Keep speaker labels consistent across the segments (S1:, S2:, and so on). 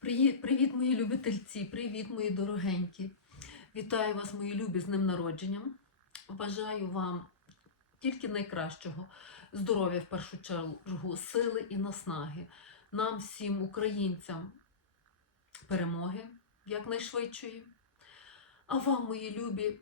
S1: Привіт, мої любительці, привіт, мої дорогенькі. Вітаю вас, мої любі, з днем народженням. Бажаю вам тільки найкращого здоров'я в першу чергу, сили і наснаги. Нам, всім українцям, перемоги якнайшвидшої. А вам, мої любі,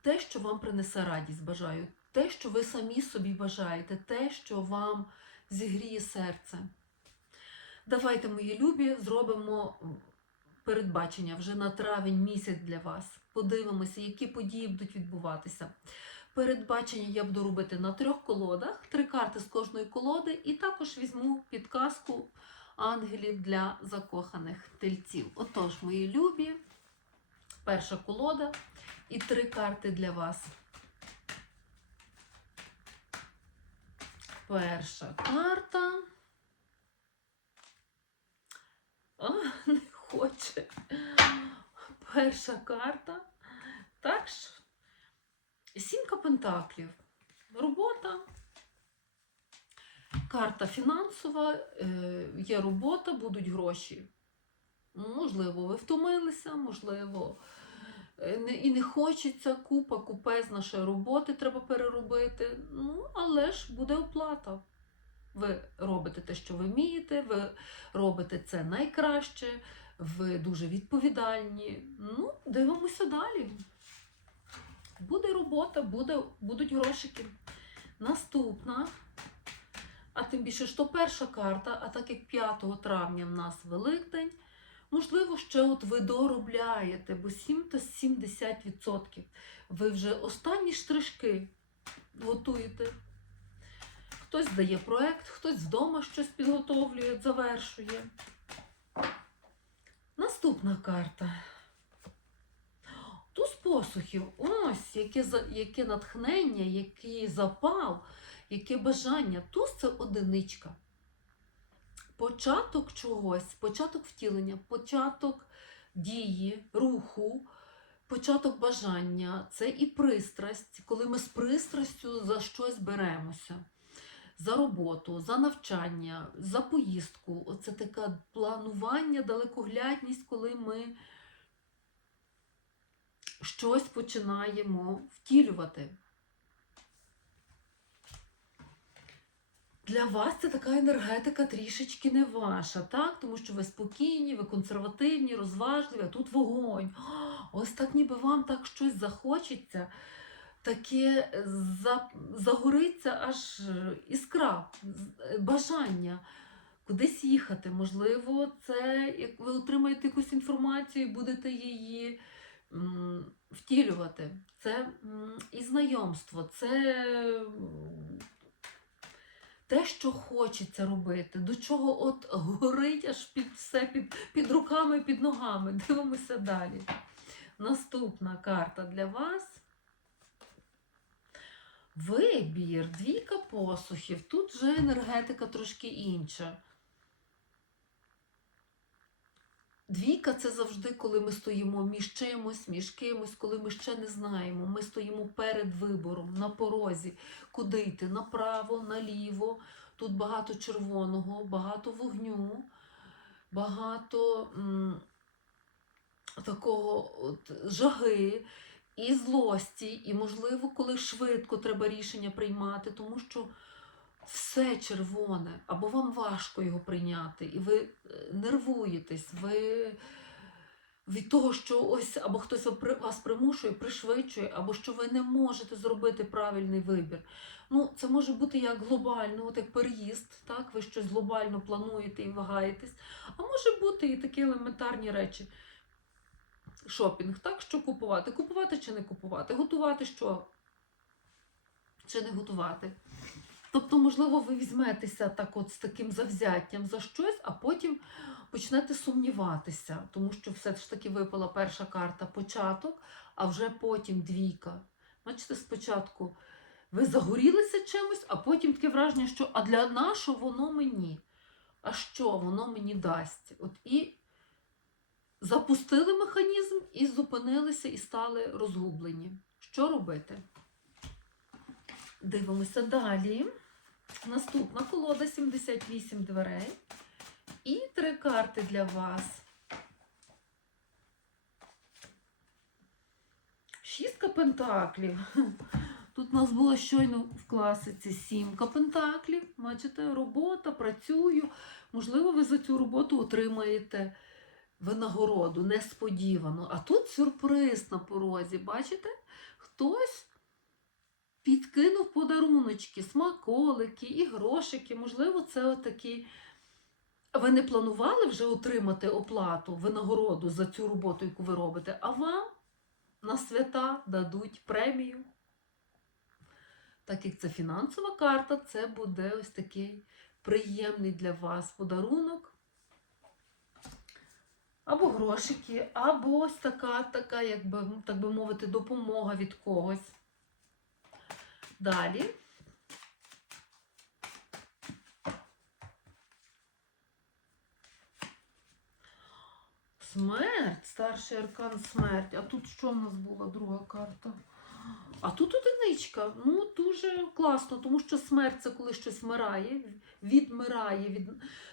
S1: те, що вам принесе радість, бажаю, те, що ви самі собі бажаєте, те, що вам зігріє серце. Давайте, мої любі, зробимо передбачення вже на травень місяць для вас. Подивимося, які події будуть відбуватися. Передбачення я буду робити на трьох колодах, три карти з кожної колоди, і також візьму підказку ангелів для закоханих тельців. Отож, мої любі, перша колода і три карти для вас. Перша карта. А, не хоче. Перша карта. Так ж. Сімка пентаклів. Робота. Карта фінансова, е, є робота, будуть гроші. Можливо, ви втомилися, можливо, е, і не хочеться купа, купезна ще роботи треба переробити. Ну, але ж буде оплата. Ви робите те, що ви вмієте, ви робите це найкраще, ви дуже відповідальні. Ну, дивимося далі. Буде робота, буде, будуть грошики. Наступна. А тим більше, що перша карта, а так як 5 травня в нас Великдень, можливо, ще от ви доробляєте, бо 7 та 70%. Ви вже останні штришки готуєте. Хтось здає проект, хтось вдома щось підготовлює, завершує. Наступна карта. Туз посухів. Ось яке, яке натхнення, який запал, яке бажання. Туз це одиничка. Початок чогось, початок втілення, початок дії, руху, початок бажання. Це і пристрасть, коли ми з пристрастю за щось беремося за роботу, за навчання, за поїздку. Оце таке планування, далекоглядність, коли ми щось починаємо втілювати. Для вас це така енергетика трішечки не ваша, так? Тому що ви спокійні, ви консервативні, розважливі, а тут вогонь. Ось так ніби вам так щось захочеться таке за, загориться аж е, іскра, е, бажання кудись їхати. Можливо, це як ви отримаєте якусь інформацію і будете її втілювати. Це і знайомство, це те, що хочеться робити, до чого от горить аж під все під, під руками, під ногами. Дивимося далі. Наступна карта для вас. Вибір, двійка посухів. Тут вже енергетика трошки інша. Двійка це завжди, коли ми стоїмо між чимось, між кимось, коли ми ще не знаємо. Ми стоїмо перед вибором, на порозі, куди йти, направо, наліво. Тут багато червоного, багато вогню, багато м, такого от, жаги і злості, і, можливо, коли швидко треба рішення приймати, тому що все червоне, або вам важко його прийняти, і ви е, нервуєтесь, ви від того, що ось або хтось вас примушує, пришвидшує, або що ви не можете зробити правильний вибір. Ну, це може бути як глобально, от як переїзд, так? Ви щось глобально плануєте і вагаєтесь. А може бути і такі елементарні речі шопінг, так? Що купувати? Купувати чи не купувати? Готувати що? Чи не готувати? Тобто, можливо, ви візьметеся так от з таким завзяттям за щось, а потім почнете сумніватися, тому що все ж таки випала перша карта початок, а вже потім двійка. Бачите, спочатку ви загорілися чимось, а потім таке враження, що а для нашого воно мені? А що воно мені дасть? От і запустили механізм і зупинилися і стали розгублені. Що робити? Дивимося далі. Наступна колода 78 дверей. І три карти. для вас. Шістка пентаклів. Тут у нас було щойно в класиці сімка пентаклів. Бачите, робота, працюю. Можливо, ви за цю роботу отримаєте винагороду несподівано. А тут сюрприз на порозі. Бачите? Хтось підкинув подаруночки, смаколики і грошики. Можливо, це отакі. Ви не планували вже отримати оплату, винагороду за цю роботу, яку ви робите, а вам на свята дадуть премію. Так як це фінансова карта, це буде ось такий приємний для вас подарунок. Або грошики, або ось така, така, як би, так би мовити, допомога від когось. Далі. Смерть, старший аркан смерть. А тут що в нас була друга карта? А тут одиничка. Ну, дуже класно, тому що смерть це коли щось вмирає, відмирає від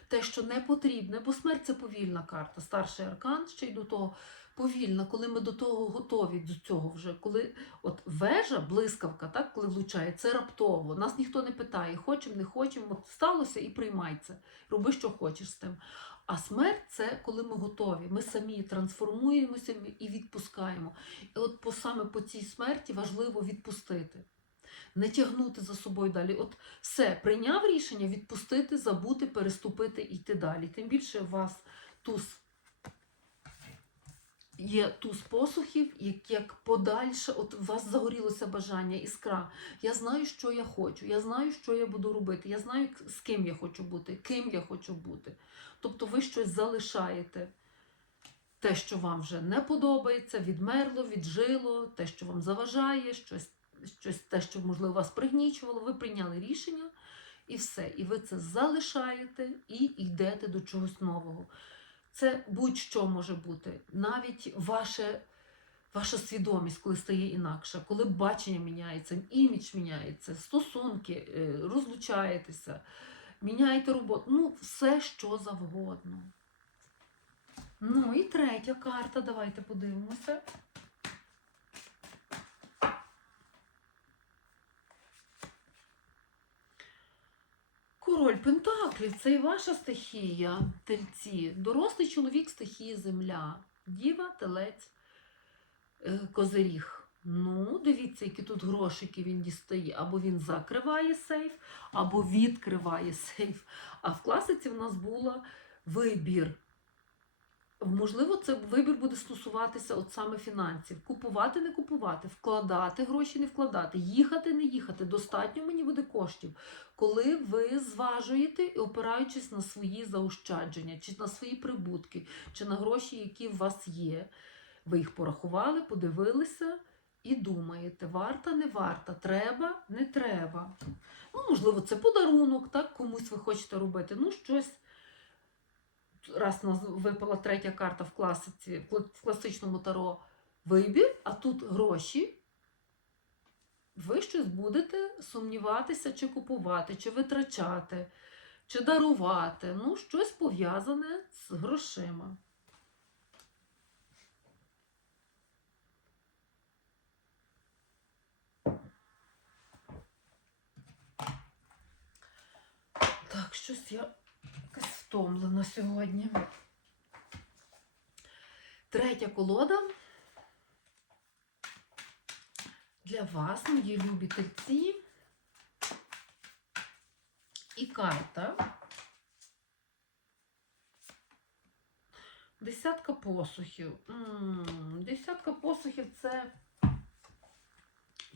S1: те, що не потрібне, бо смерть це повільна карта. Старший аркан ще й до того повільна, коли ми до того готові до цього вже. Коли от вежа, блискавка, так, коли влучає, це раптово. Нас ніхто не питає, хочемо, не хочемо. Сталося і приймай це. Роби, що хочеш з тим. А смерть це коли ми готові. Ми самі трансформуємося і відпускаємо. І от по саме по цій смерті важливо відпустити, не тягнути за собою далі. От все, прийняв рішення відпустити, забути, переступити і йти далі. Тим більше у вас туз є туз посухів, як, подальше, от у вас загорілося бажання, іскра. Я знаю, що я хочу, я знаю, що я буду робити, я знаю, з ким я хочу бути, ким я хочу бути. Тобто ви щось залишаєте. Те, що вам вже не подобається, відмерло, віджило, те, що вам заважає, щось, щось те, що, можливо, вас пригнічувало, ви прийняли рішення і все. І ви це залишаєте і йдете до чогось нового. Це будь-що може бути, навіть ваше, ваша свідомість, коли стає інакша, коли бачення міняється, імідж міняється, стосунки, е, розлучаєтеся, міняєте роботу, ну, все що завгодно. Ну і третя карта, давайте подивимося. Король Пентаклів це і ваша стихія, тельці. Дорослий чоловік стихії земля, діва, телець, е, козиріг. Ну, дивіться, які тут грошики він дістає. Або він закриває сейф, або відкриває сейф. А в класиці в нас була вибір. Можливо, це вибір буде стосуватися от саме фінансів. Купувати, не купувати, вкладати гроші, не вкладати, їхати, не їхати. Достатньо мені буде коштів, коли ви зважуєте і опираючись на свої заощадження, чи на свої прибутки, чи на гроші, які у вас є. Ви їх порахували, подивилися і думаєте, варта, не варта, треба, не треба. Ну, можливо, це подарунок, так, комусь ви хочете робити. Ну, щось раз нас випала третя карта в класиці, в класичному таро вибір, а тут гроші. Ви щось будете сумніватися, чи купувати, чи витрачати, чи дарувати. Ну, щось пов'язане з грошима. Так, щось я якась втомлена сьогодні. Третя колода. Для вас, мої любі тельці. І карта. Десятка посухів. М, Десятка посухів це,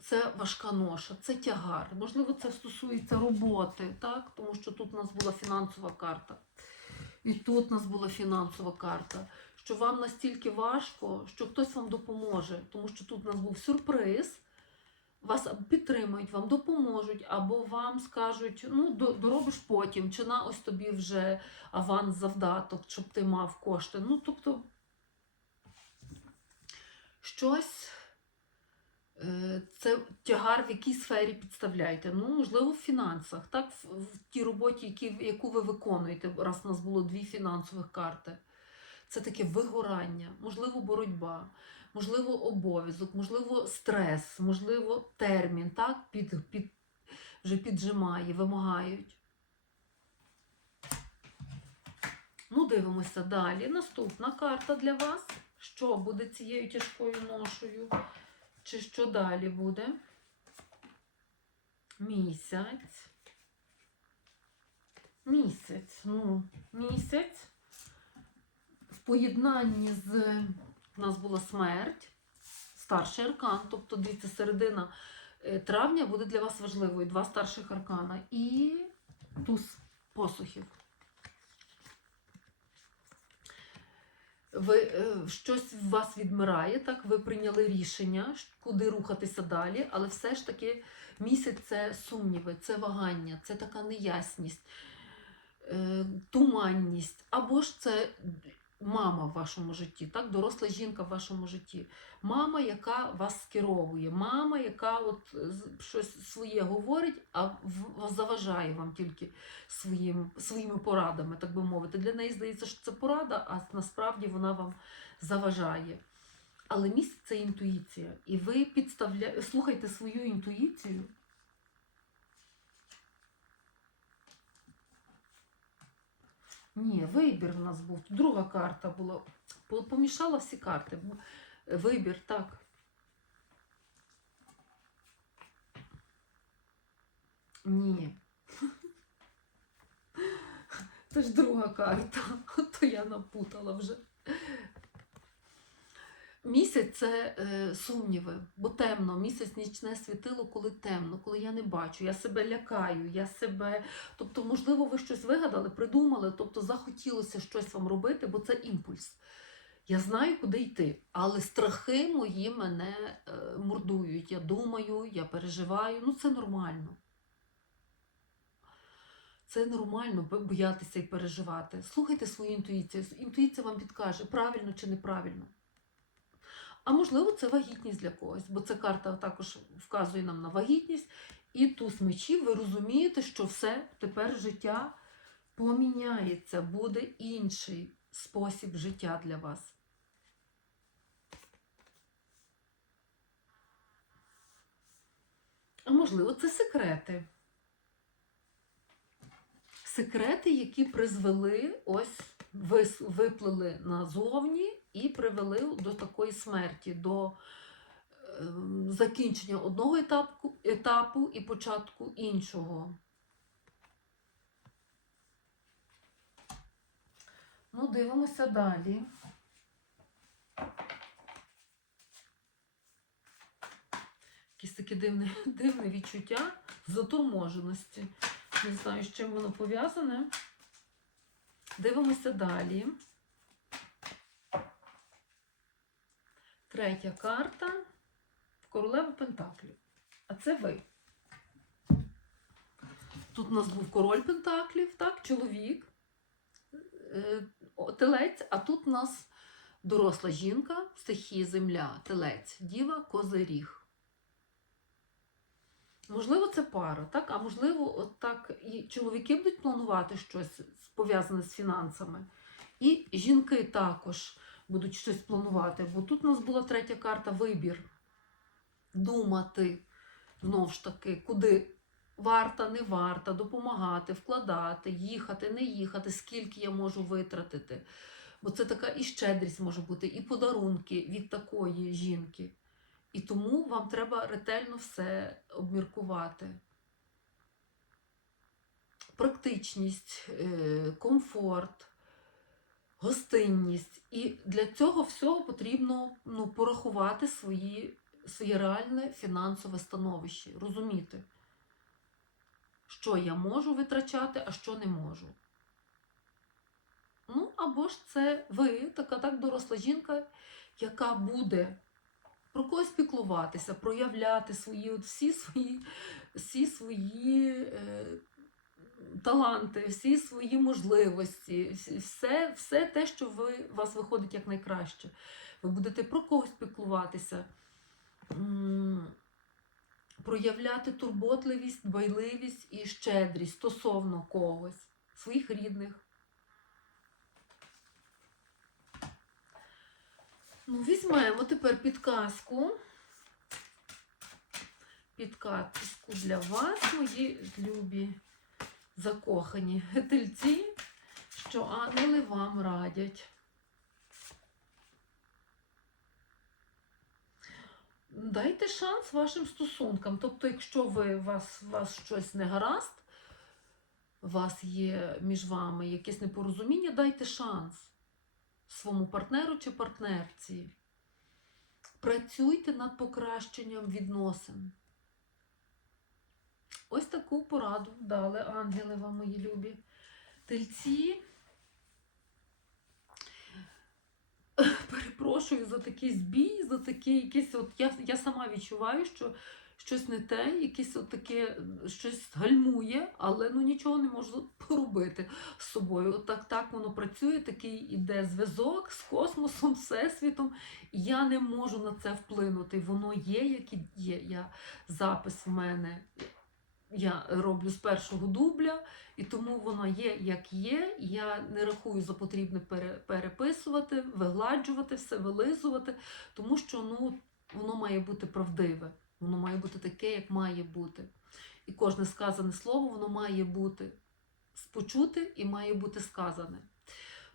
S1: це важка ноша, це тягар. Можливо, це стосується роботи, так? тому що тут у нас була фінансова карта. І тут у нас була фінансова карта. Що вам настільки важко, що хтось вам допоможе, тому що тут у нас був сюрприз. Вас підтримують, вам допоможуть, або вам скажуть, ну, доробиш потім, чи на ось тобі вже аванс завдаток, щоб ти мав кошти. Ну, тобто, щось Це тягар в якій сфері підставляєте? Ну, можливо, в фінансах, так? В, в тій роботі, які, яку ви виконуєте, раз у нас було дві фінансових карти. Це таке вигорання, можливо, боротьба, можливо, обов'язок, можливо, стрес, можливо, термін, так? Під, під, вже піджимає, вимагають. Ну, дивимося далі. Наступна карта для вас. Що буде цією тяжкою ношею? Чи що далі буде? Місяць. Місяць. Ну, місяць. В поєднанні з. У нас була смерть, старший аркан, тобто дивіться, середина е, травня буде для вас важливою. Два старших аркана. І туз посухів. Ви, е, щось в вас відмирає, так? Ви прийняли рішення, куди рухатися далі, але все ж таки місяць це сумніви, це вагання, це така неясність, е, туманність, або ж це мама в вашому житті, так? доросла жінка в вашому житті. Мама, яка вас скеровує, мама, яка от щось своє говорить, а заважає вам тільки своїм, своїми порадами, так би мовити. Для неї здається, що це порада, а насправді вона вам заважає. Але місяць це інтуїція. І ви підставля... слухайте свою інтуїцію. Ні, вибір в нас був. Друга карта була. Помішала всі карти. Вибір, так. Ні. Це ж друга карта, то я напутала вже. Місяць це е, сумніви, бо темно. Місяць нічне світило, коли темно, коли я не бачу, я себе лякаю, я себе. Тобто, можливо, ви щось вигадали, придумали, тобто захотілося щось вам робити, бо це імпульс. Я знаю, куди йти, але страхи мої мене е, мордують. Я думаю, я переживаю. Ну, це нормально. Це нормально боятися і переживати. Слухайте свою інтуїцію. Інтуїція вам підкаже, правильно чи неправильно. А можливо, це вагітність для когось, бо ця карта також вказує нам на вагітність. І туз мечів, ви розумієте, що все тепер життя поміняється, буде інший спосіб життя для вас. А можливо, це секрети. Секрети, які призвели, ось виплили назовні і привели до такої смерті, до ем, закінчення одного етапу, етапу і початку іншого. Ну, дивимося далі. Якесь таке дивне, дивне відчуття заторможеності. Не знаю, з чим воно пов'язане. Дивимося далі. Третя карта. Королева Пентаклів. А це ви. Тут у нас був король Пентаклів, так, чоловік, е, телець, а тут у нас доросла жінка, стихія земля, телець, діва, козиріг. Можливо, це пара, так? А можливо, от так і чоловіки будуть планувати щось пов'язане з фінансами. І жінки також будуть щось планувати. Бо тут у нас була третя карта вибір. Думати знову ж таки, куди варта, не варта, допомагати, вкладати, їхати, не їхати, скільки я можу витратити. Бо це така і щедрість може бути, і подарунки від такої жінки. І тому вам треба ретельно все обміркувати. Практичність, е, комфорт, гостинність. І для цього всього потрібно ну, порахувати свої, своє реальне фінансове становище, розуміти, що я можу витрачати, а що не можу. Ну, або ж це ви, така так доросла жінка, яка буде про когось піклуватися, проявляти свої, от всі свої, всі свої е, таланти, всі свої можливості, все, все те, що ви, у вас виходить як найкраще. Ви будете про когось піклуватися, проявляти турботливість, дбайливість і щедрість стосовно когось, своїх рідних. Ну, візьмемо тепер підказку. Підказку для вас, мої любі закохані тельці, що ангели вам радять. Дайте шанс вашим стосункам. Тобто, якщо ви, вас, вас щось не гаразд, у вас є між вами якесь непорозуміння, дайте шанс своєму партнеру чи партнерці. Працюйте над покращенням відносин. Ось таку пораду дали ангели вам, мої любі. Тельці. Перепрошую за такий збій, за такий якийсь. От я, я сама відчуваю, що щось не те, якесь от таке, щось гальмує, але ну нічого не можу поробити з собою. От так, так воно працює, такий іде зв'язок з космосом, всесвітом. Я не можу на це вплинути. Воно є, як і є. Я, запис в мене. Я роблю з першого дубля, і тому воно є, як є. Я не рахую за потрібне пере- переписувати, вигладжувати все, вилизувати, тому що ну, воно має бути правдиве, воно має бути таке, як має бути. І кожне сказане слово воно має бути спочуте і має бути сказане.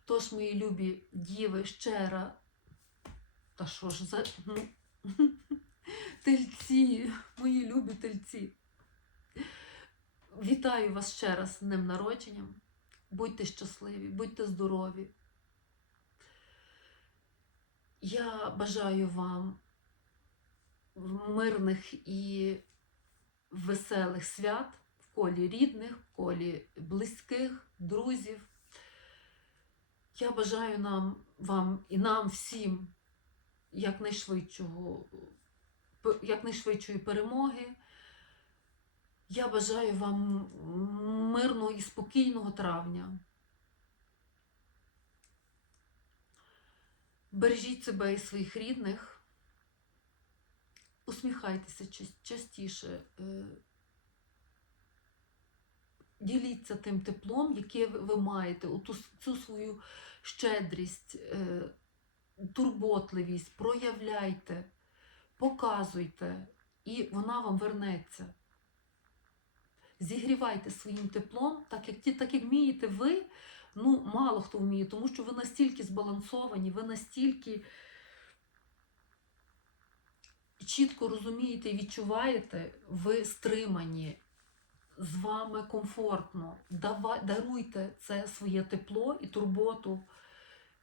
S1: Тож, мої любі діви, щира, та що ж за ну, тельці, мої любі тельці. Вітаю вас ще раз з днем народженням. Будьте щасливі, будьте здорові. Я бажаю вам мирних і веселих свят в колі рідних, в колі близьких, друзів. Я бажаю нам, вам і нам всім якнайшвидшого, якнайшвидшої перемоги. Я бажаю вам мирного і спокійного травня. Бережіть себе і своїх рідних. Усміхайтеся частіше. е, Діліться тим теплом, яке ви- маєте, цю свою щедрість, е, турботливість, проявляйте, показуйте, і вона вам вернеться зігрівайте своїм теплом, так як так як вмієте ви, ну мало хто вміє, тому що ви настільки збалансовані, ви настільки чітко розумієте і відчуваєте, ви стримані, з вами комфортно. Давай, даруйте це своє тепло і турботу,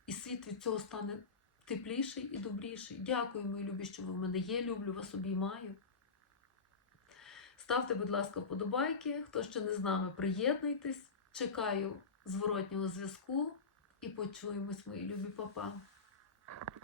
S1: і світ від цього стане тепліший і добріший. Дякую, мої любі, що ви в мене є. Люблю вас, обіймаю. Ставте, будь ласка, вподобайки. Хто ще не з нами, приєднуйтесь. Чекаю зворотнього зв'язку і почуємось, мої любі папа.